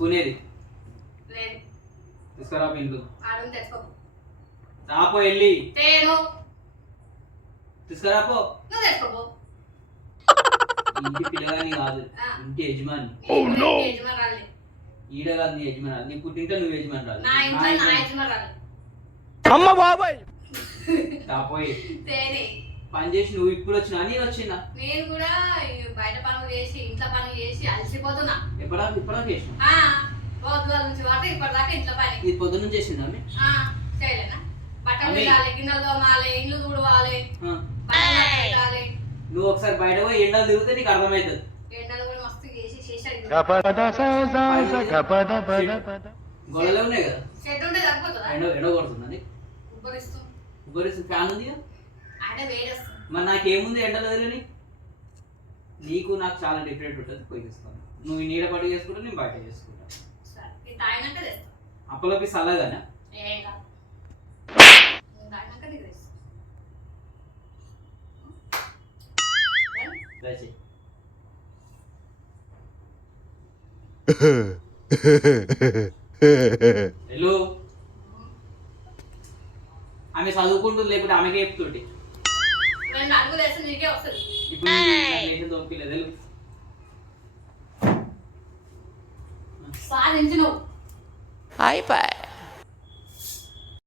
spoon ఏది లేదు తీసుకురా ఇంట్లో ఆడుంది తెచ్చుకో రాపో వెళ్ళి తేను తీసుకురాపో నువ్వు తెచ్చుకోపో ఇంటి పిల్లగాని కాదు ఇంటి యజమాని యజమానురాలే ఈడ కాదు నీ యజమాని నీ పుట్టింటే నువ్వు యజమాని రాదు నా ఇంట్లో నా యజమానురాలే అమ్మ బాబాయ్ రాపోయి తేనే పని చేసి నువ్వు ఇప్పుడు వచ్చినా నేను వచ్చినా నేను కూడా బయట పనులు చేసి ఇంట్లో పనులు చేసి అలసిపోతున్నా ఇప్పటిదాకా చేసిన పొద్దుల నుంచి వాటి ఇప్పటిదాకా ఇంట్లో పని ఇది పొద్దున్న చేసిందా చేయలేనా బట్టలు తీయాలి గిన్నెలు తోమాలి ఇల్లు తుడవాలి పెట్టాలి నువ్వు ఒకసారి బయట పోయి ఎండలు తిరిగితే నీకు అర్థమవుతుంది ఎండలు కూడా మస్తు చేసి చేసాడు గొడవలే ఉన్నాయి కదా షెడ్ ఉంటే సరిపోతుందా ఎండ కొడుతుందని ఉబ్బరిస్తుంది ఫ్యాన్ ఉంది అంటే వేడేస్తుంది మరి నాకేముంది ఎండలు వదిలేని నీకు నాకు చాలా డిఫరెంట్ ఉంటుంది పోయి తీస్తాను నువ్వు నీడ పట్టు చేసుకుంటా నేను బయట చేసుకుంటా సరే తాగినాక తెస్తా అప్పలోకి సల్లగానే ఏం కాదు తాగినాక నీకు తెస్తా హలో ఆమె చదువుకుంటుంది లేకుంటే ఆమెకే చెప్తుంటే రెండు అడుగులు వేస్తే నీకే వస్తుంది ఇప్పుడు దొప్పిలేదు సాధించినవు అయిపోయి